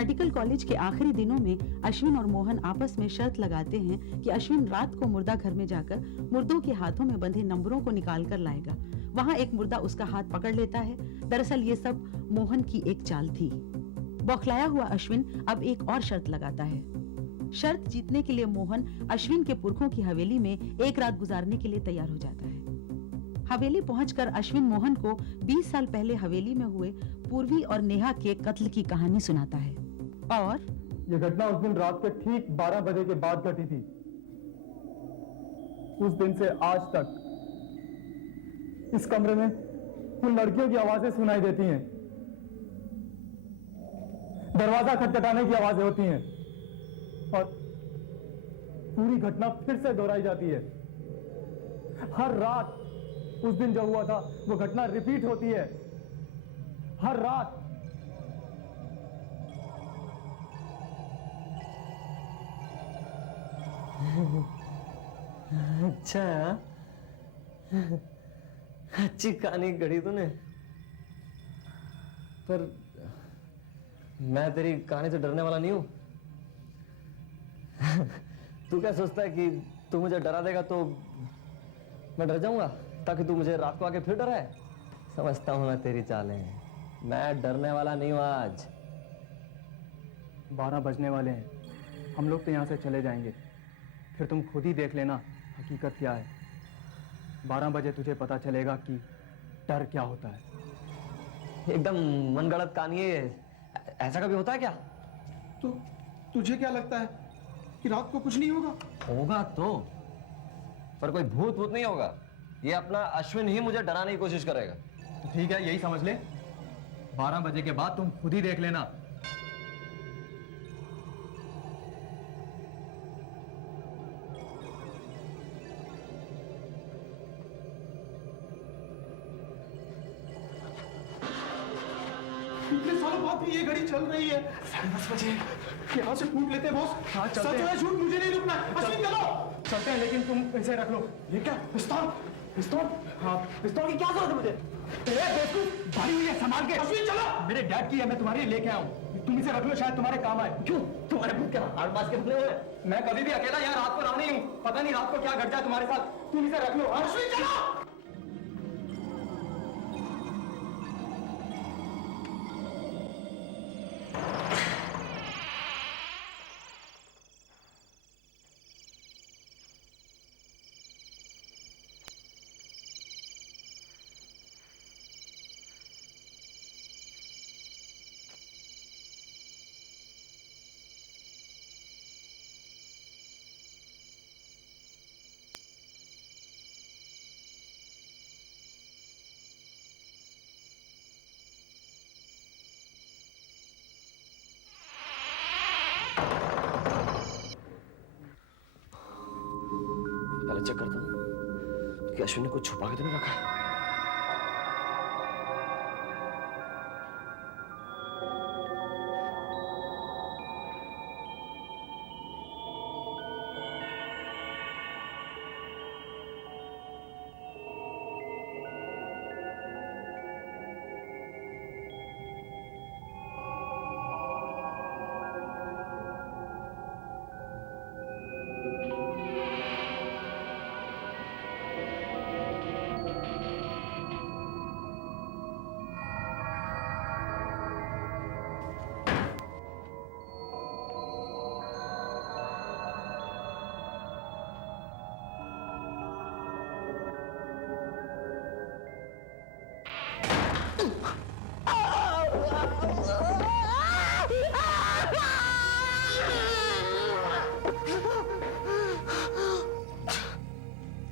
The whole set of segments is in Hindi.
मेडिकल कॉलेज के आखिरी दिनों में अश्विन और मोहन आपस में शर्त लगाते हैं कि अश्विन रात को मुर्दा घर में जाकर मुर्दों के हाथों में बंधे नंबरों को निकाल कर लाएगा। वहां एक मुर्दा उसका हाथ पकड़ लेता है। दरअसल ये सब मोहन की एक चाल थी। बौखलाया हुआ अश्विन अब एक और शर्त लगाता है। शर्त जीतने के लिए मोहन अश्विन के पुरखों की हवेली में एक रात गुजारने के लिए तैयार हो जाता है। हवेली पहुंचकर अश्विन मोहन को 20 साल पहले हवेली में हुए पूर्वी और नेहा के कत्ल की कहानी सुनाता है। और यह घटना उस दिन रात के ठीक 12 बजे के बाद घटी थी। उस दिन से आज तक इस कमरे में उन लड़कियों की आवाजें सुनाई देती हैं। दरवाजा खटखटाने की आवाजें होती हैं और पूरी घटना फिर से दोहराई जाती है। हर रात उस दिन जो हुआ था वो घटना रिपीट होती है। हर रात। अच्छा, अच्छी कहानी गढ़ी तूने। पर मैं तेरी कहानी से डरने वाला नहीं हूं। तू क्या सोचता है कि तू मुझे डरा देगा तो मैं डर जाऊंगा ताकि तू मुझे रात को आके फिर डराए? समझता हूं मैं तेरी चालें। मैं डरने वाला नहीं हूं। आज 12 बजने वाले हैं। हम लोग तो यहां से चले जाएंगे, फिर तुम खुद ही देख लेना हकीकत क्या है। 12 बजे तुझे पता चलेगा कि डर क्या होता है। एकदम मनगढ़ंत कहानी है। ऐसा कभी होता है क्या? तो तुझे क्या लगता है कि रात को कुछ नहीं होगा? होगा तो, पर कोई भूत भूत नहीं होगा। ये अपना अश्विन ही मुझे डराने की कोशिश करेगा। तो ठीक है, यही समझ ले। 12 बजे के बाद तुम खुद ही देख लेना। इतने सालों बाद भी ये घड़ी चल रही है। 10:30 बजे यहाँ से फूट लेते बॉस। हाँ, चलते सच है झूठ मुझे नहीं रुकना। अश्विन चलो। चलते हैं, लेकिन तुम इसे रख लो। ये क्या? पिस्तौल? पिस्तौल? हाँ, पिस्तौल की क्या जरूरत है मुझे? बेवकूफ, भारी हुई है, संभाल के। अश्विन चलो। मेरे डैड की है, मैं तुम्हारे लिए लेके आया हूँ। तुम इसे रख लो, शायद तुम्हारे काम आए। क्यों? तुम्हारे भूत क्या हार्ड पास के बने हुए हैं? मैं कभी भी अकेला यहाँ रात को रहा नहीं हूँ। पता नहीं रात को क्या घट जाए तुम्हारे साथ। तुम इसे रख लो। अश्विन चलो। पहले चेक करता हूं कि अश्विन ने कुछ छुपा के तो नहीं रखा है।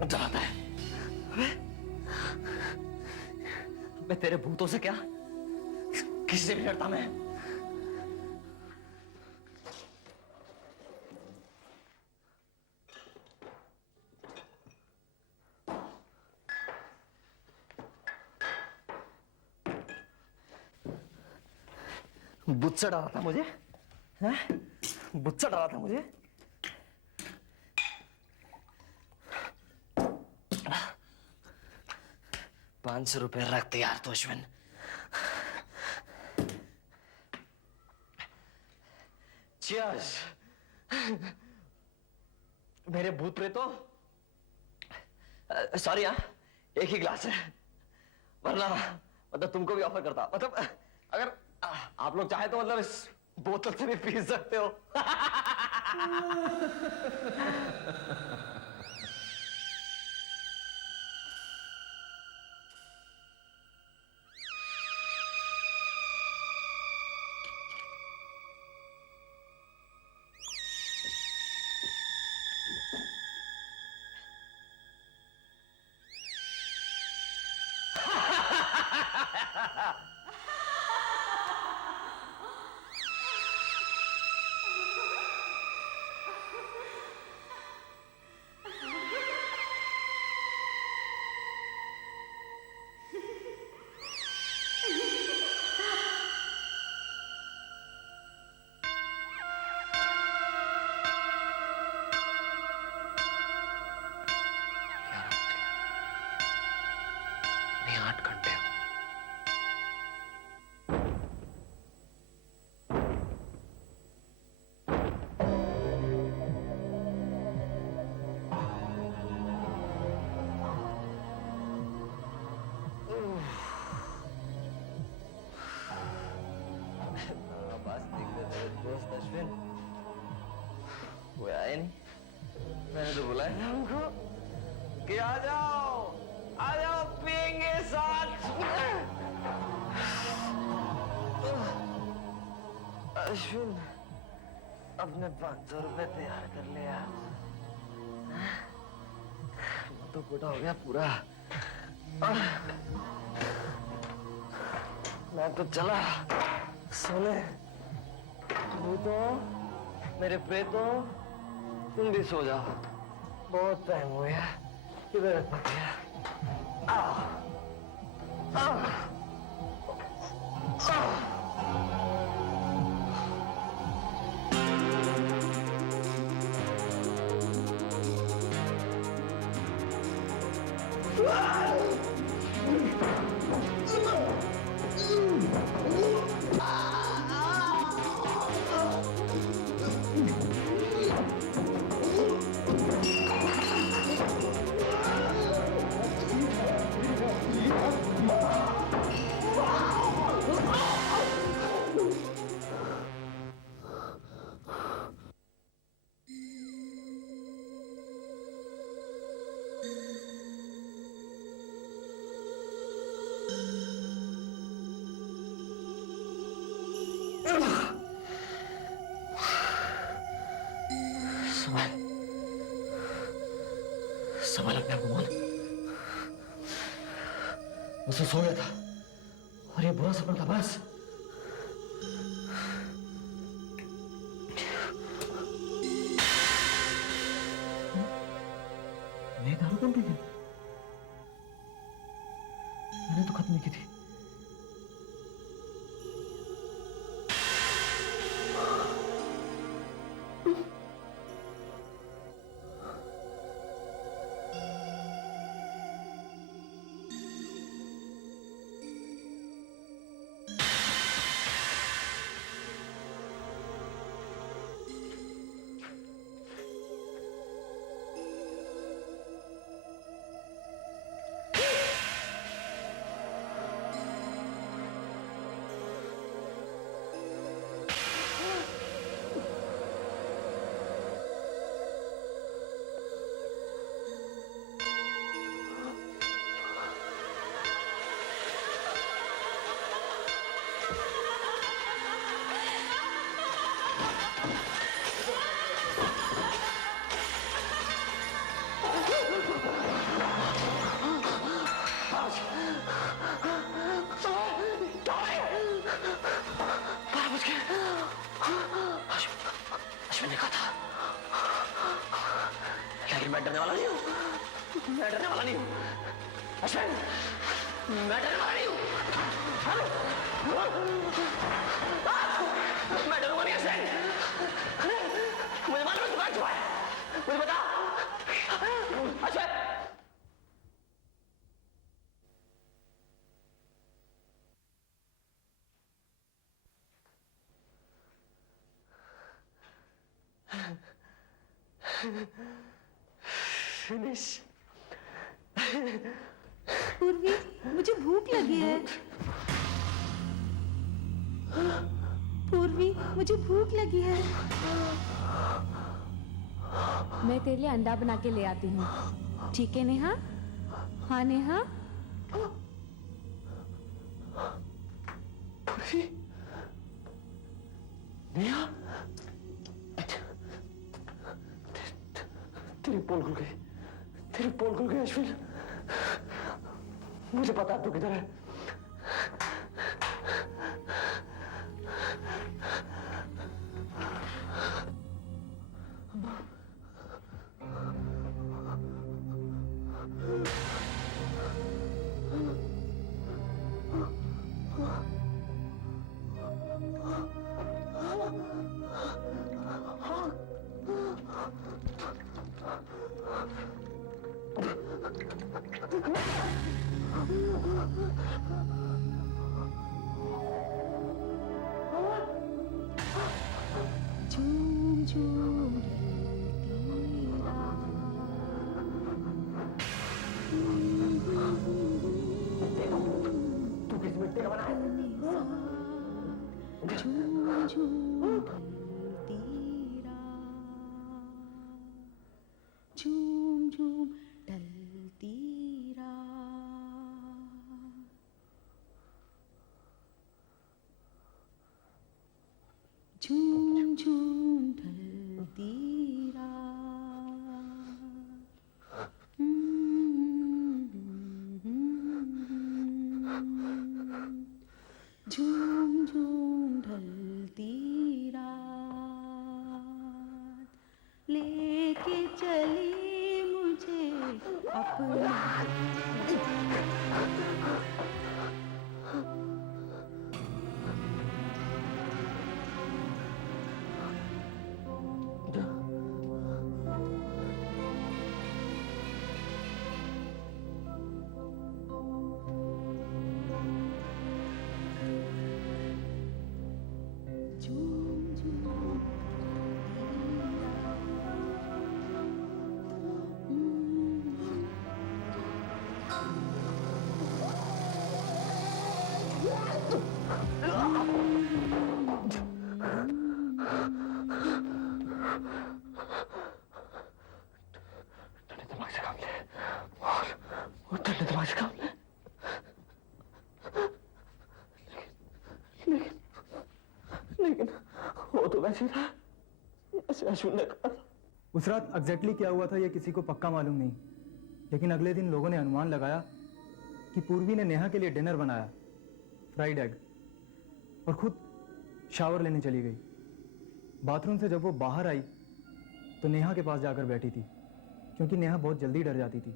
डराता है। मैं तेरे भूतों से क्या, किसी से भी डरता मैं। बुच्चा डरा था मुझे, हैं? बुच्चा डरा था मुझे। ₹500 रख तैयार तो अश्विन। Cheers! मेरे भूत प्रेतों, सॉरी हाँ, एक ही ग्लास है, वरना मतलब तुमको भी ऑफर करता, मतलब अगर आप लोग चाहे तो मतलब इस बोतल से भी पी सकते हो। नहीं, 8 घंटे। बस देखते मेरे दोस्त अश्विन, कोई आया नहीं। मैंने तो बुलाया था उनको कि आ जाओ पियेंगे साथ। अश्विन अपने 500 रुपए तैयार कर लिया, तो कोटा हो गया पूरा। मैं तो चला सोने। भूतों, मेरे प्रेतों, तुम भी सो जाओ, बहुत टाइम हो गया, किधर पक गया। संभाल अपने आप को मोहन। मुझसे सो गया था और ये बुरा सपना था बस। मैं दारू कम पी गया? मैंने तो खत्म नहीं की थी। अश्विन ने कहा था, लेकिन मैं डरने वाला नहीं हूँ। मैं डरने वाला नहीं हूँ अश्विन, मैं डरने वाला नहीं हूँ। मैं डरूंगा नहीं अश्विन। मुझे मालूम है तुम्हारा छुपा है, मुझे बता अश्विन। फिनिश। पूर्वी, मुझे भूख लगी है। पूर्वी, मुझे भूख लगी है। मैं तेरे लिए अंडा बना के ले आती हूँ, ठीक है नेहा? हाँ नेहा? नेहा, तेरी पोल खुल गई, तेरी पोल खुल गई अश्विन। मुझे पता है तू किधर है। झूम झूम ढलती रात। तू किस मिट्टी का बना है? झूम झूम ढलती रात। झूम झूम ढलती रात। झूम झूम ढलती रात। झूम झूम ढलती रात। लेके चली मुझे अपने झूम झूम ठंडे दिमाग से काम ले और ठंडे दिमाग से काम ले। लेकिन लेकिन वो तो वैसे ही था जैसे अश्विन ने कहा था। उस रात एग्जैक्टली क्या हुआ था ये किसी को पक्का मालूम नहीं, लेकिन अगले दिन लोगों ने अनुमान लगाया कि पूर्वी ने नेहा के लिए डिनर बनाया, फ्राइड एग, और खुद शावर लेने चली गई। बाथरूम से जब वो बाहर आई तो नेहा के पास जाकर बैठी थी, क्योंकि नेहा बहुत जल्दी डर जाती थी।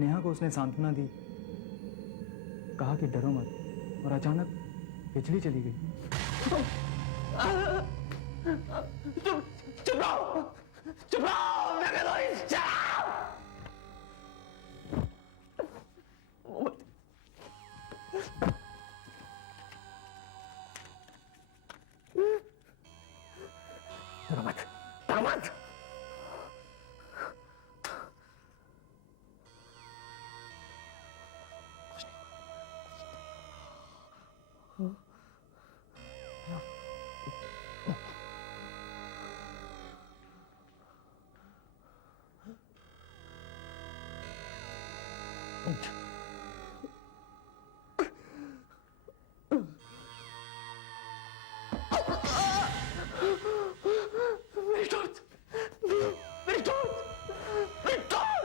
नेहा को उसने सांत्वना दी, कहा कि डरो मत, और अचानक बिजली चली गई। चुप रहो, चुप रहो, मैं कह रहा हूं, चुप रहो। डरो मत, डरो मत। मेरी टॉर्च, मेरी टॉर्च, मेरी टॉर्च।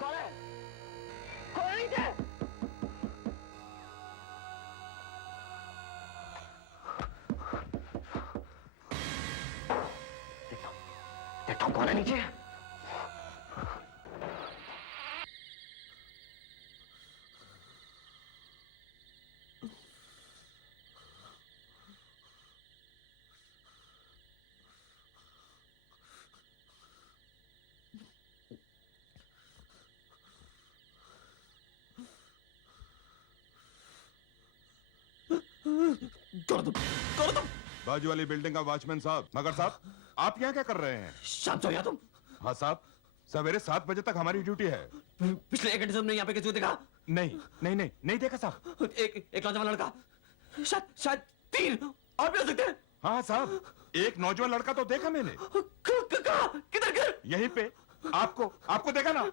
कौन है? कौन है नीचे? देखता हूँ कौन है नीचे। करो तुम, करो तुम। बाजू वाली बिल्डिंग का वॉचमैन साहब, मगर साहब आप यहाँ क्या कर रहे हैं? शांत हो या तुम। हाँ साहब, सवेरे 7 बजे तक हमारी ड्यूटी है। पिछले 1 घंटे से हमने यहाँ पे किसी को देखा? नहीं देखा साहब। एक नौजवान लड़का, शायद 3 और भी हो सकते हैं। हाँ साहब, एक नौजवान लड़का तो देखा मैंने। कहाँ? किधर? यहीं पे आपको देखा ना।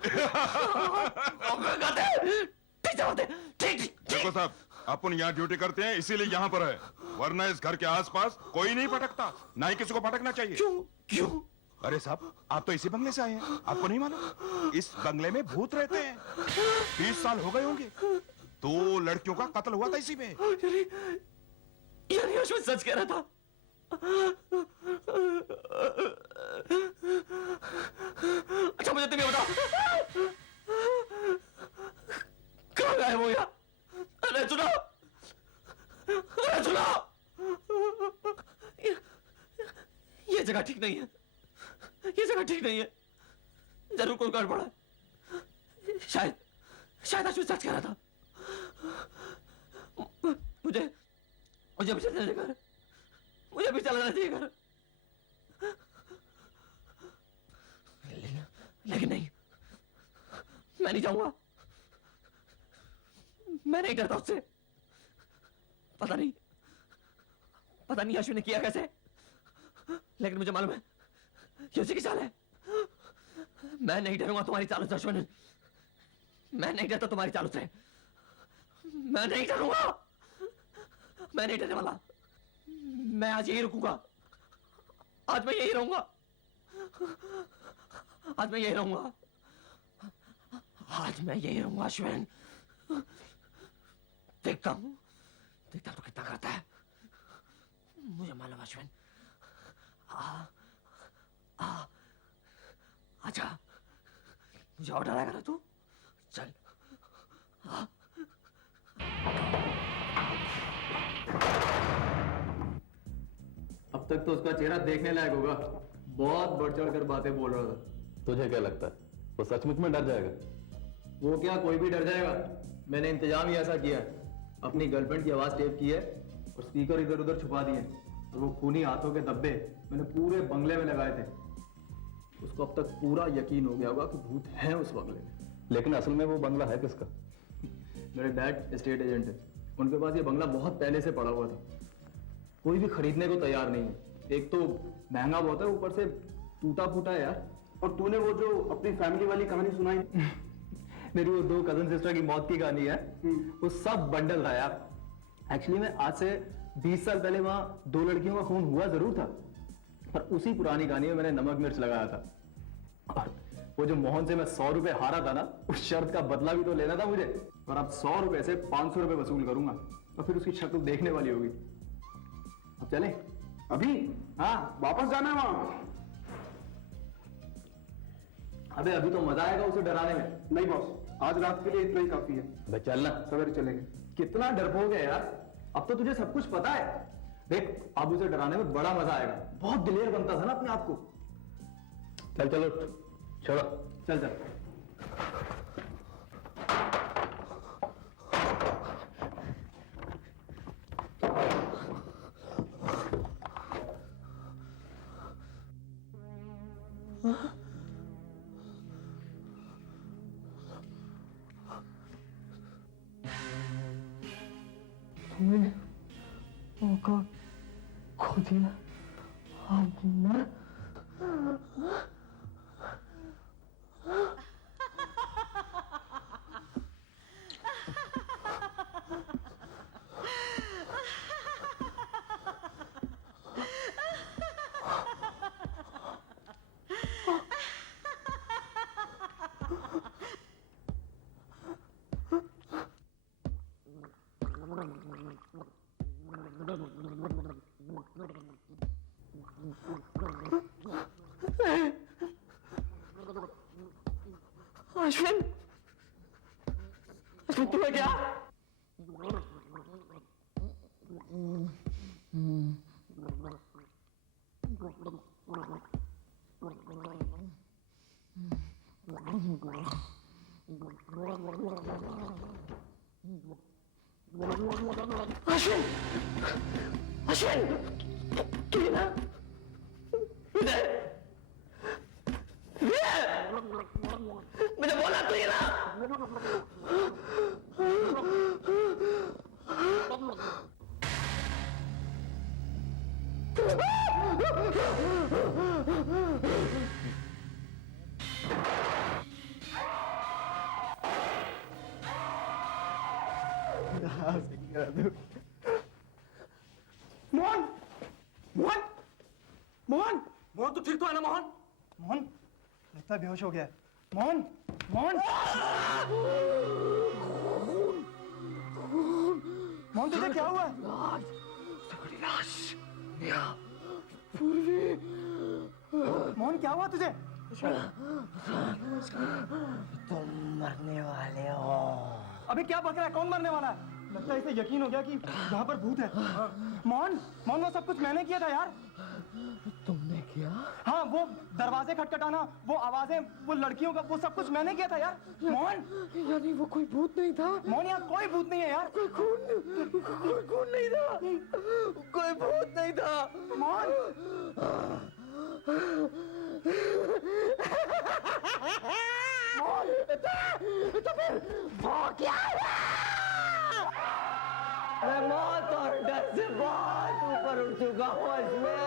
ठीक। देखो साहब, अपन यहाँ ड्यूटी करते हैं इसीलिए यहाँ पर है, वरना इस घर के आसपास कोई नहीं भटकता, ना ही किसी को भटकना चाहिए। क्यों? अरे साहब, आप तो इसी बंगले से आए हैं, आपको नहीं मालूम? इस बंगले में भूत रहते हैं। 20 साल हो गए होंगे। 2 लड़कियों का कत्ल हुआ था इसी में। यानी अश्विन सच कह रहा था। अच्छा मुझे तुम ये बताओ, कहाँ गए वो यार? अरे सुनो, ये जगह ठीक नहीं है, जरूर कोई गड़बड़ है। शायद अश्विन सच कह रहा था। मुझे भी चलना चाहिए घर, मुझे भी चलना चाहिए घर। लेकिन नहीं, मैं नहीं जाऊंगा। मैं नहीं डरता उससे। पता नहीं अश्विन ने किया कैसे, लेकिन मुझे मालूम है ये उसी की चाल है। मैं नहीं डरूंगा तुम्हारी चालों से अश्विन, मैं नहीं डरता तुम्हारी चालों से। मैं नहीं डरूंगा, मैं नहीं डरने वाला। मैं आज यही रुकूंगा, आज मैं यही रहूंगा, अश्विन। देखता हूं तो कितना करता है, मुझे मालूम अश्विन। अच्छा मुझे और डराएगा ना तू? चल। अब तक तो उसका चेहरा देखने लायक होगा, बहुत बढ़ चढ़ कर बातें बोल रहा था। तुझे क्या लगता है वो सचमुच में डर जाएगा? वो क्या, कोई भी डर जाएगा। मैंने इंतजाम ही ऐसा किया है, अपनी गर्लफ्रेंड की आवाज टेप की है और स्पीकर इधर उधर छुपा दिए, और वो खूनी हाथों के धब्बे मैंने पूरे बंगले में लगाए थे। उसको अब तक पूरा यकीन हो गया होगा कि भूत है उस बंगले में। लेकिन असल में वो बंगला है किसका? मेरे डैड एस्टेट एजेंट है, उनके पास ये बंगला बहुत पहले से पड़ा हुआ था। कोई भी खरीदने को तैयार नहीं है। एक तो महंगा बहुत है, ऊपर से टूटा फूटा है यार। और तूने वो जो अपनी फैमिली वाली कहानी सुनाई, मेरी वो 2 कजन सिस्टर की मौत की कहानी है, वो सब बंडल था यार। एक्चुअली में आज से 20 साल पहले वहां 2 लड़कियों का खून हुआ जरूर था, पर उसी पुरानी कहानी में मैंने नमक मिर्च लगाया था। और वो जो मोहन से मैं 100 रुपए हारा था ना, उस शर्त का बदला भी तो लेना था मुझे। और अब 100 रुपए से 500 रुपए वसूल करूंगा, और फिर उसकी शक्ल देखने वाली होगी। अब चले? अभी? हाँ, वापस जाना है वहां? अबे अभी तो मजा आएगा उसे डराने में। नहीं बॉस, आज रात के लिए इतना ही काफी है, भाई चलना। सवेरे चलेंगे। कितना डरपोक है यार, अब तो तुझे सब कुछ पता है। देख, अब उसे डराने में बड़ा मजा आएगा। बहुत दिलेर बनता था ना अपने आप को। चलो छोड़ो। चल। मौका खो दिया, अब मर। अश्विन, तुम्हें क्या? अश्विन अश्विन तू ये ना विजय मैंने बोला तू ये ना मोहन मोहन मोहन मोहन तू ठीक तो है ना मोहन मोहन लगता है बेहोश हो गया है। मोहन मोहन मोहन तुझे क्या हुआ मोहन क्या हुआ तुझे तुम मरने वाले हो। अभी क्या बक रहा है कौन मरने वाला है लगता है इसे यकीन हो गया कि यहाँ पर भूत है मोहन मोहन वो सब कुछ मैंने किया था यार तुमने किया? हाँ वो दरवाजे खटखटाना वो आवाजें वो लड़कियों का वो सब कुछ मैंने किया था यार मोहन यानी वो कोई भूत नहीं था? मोहन यहाँ कोई भूत नहीं है यार कोई खून नहीं था, कोई भूत नहीं था। मोहन तो फिर वो क्या है? मैं मौत और डर से बहुत ऊपर उठ चुका हूँ इसमें।